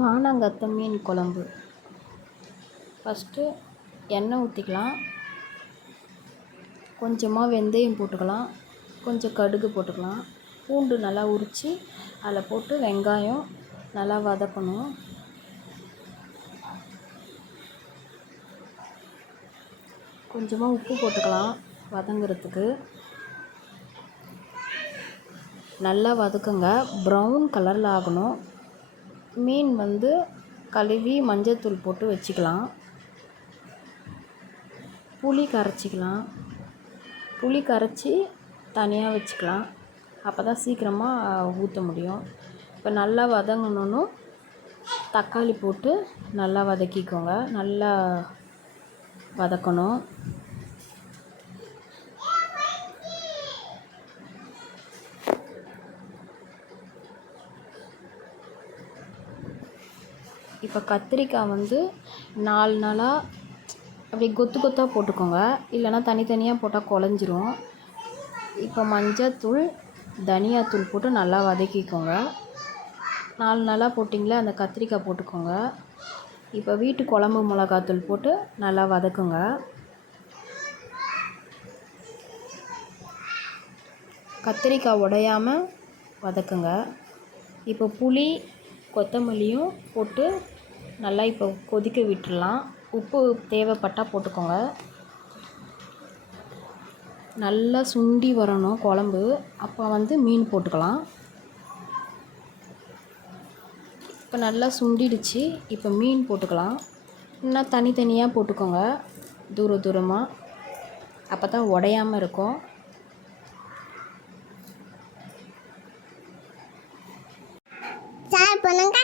கானாங்கத்தை மீன் குழம்பு. ஃபஸ்ட்டு எண்ணெய் ஊற்றிக்கலாம், கொஞ்சமாக வெந்தயம் போட்டுக்கலாம், கொஞ்சம் கடுகு போட்டுக்கலாம், பூண்டு நல்லா உரித்து அதில் போட்டு வெங்காயம் நல்லா வதக்கணும். கொஞ்சமாக உப்பு போட்டுக்கலாம் வதங்கிறதுக்கு. நல்லா வதக்குங்க, ப்ரௌன் கலரில் ஆகணும். மீன் கழுவி மஞ்சத்தூள் போட்டு வச்சுக்கலாம். புளி கரைச்சிக்கலாம், புளி கரைச்சி தனியாக வச்சுக்கலாம். அப்போ தான் சீக்கிரமாக ஊற்ற முடியும். இப்போ நல்லா வதங்கணும், தக்காளி போட்டு நல்லா வதக்கிக்கோங்க. நல்லா வதக்கணும். இப்போ கத்திரிக்காய் 4 நாளாக அப்படியே கொத்து கொத்தாக போட்டுக்கோங்க, இல்லைனா தனித்தனியாக போட்டால் குழஞ்சிரும். இப்போ மஞ்சத்தூள் தனியாத்தூள் போட்டு நல்லா வதக்கிக்கோங்க. 4 நாளாக போட்டிங்களா, அந்த கத்திரிக்காய் போட்டுக்கோங்க. இப்போ வீட்டு குழம்பு மிளகாத்தூள் போட்டு நல்லா வதக்குங்க. கத்திரிக்காய் உடையாமல் வதக்குங்க. இப்போ புளி கொத்தமல்லியும் போட்டு நல்லா இப்போ கொதிக்க விட்டுடலாம். உப்பு தேவைப்பட்டால் போட்டுக்கோங்க. நல்லா சுண்டி வரணும் குழம்பு, அப்போ மீன் போட்டுக்கலாம். இப்போ நல்லா சுண்டிடுச்சு, இப்போ மீன் போட்டுக்கலாம். இன்னும் தனித்தனியாக போட்டுக்கோங்க, தூரமாக, அப்போ தான் உடையாமல் இருக்கும். ஷேர் பண்ணுங்க.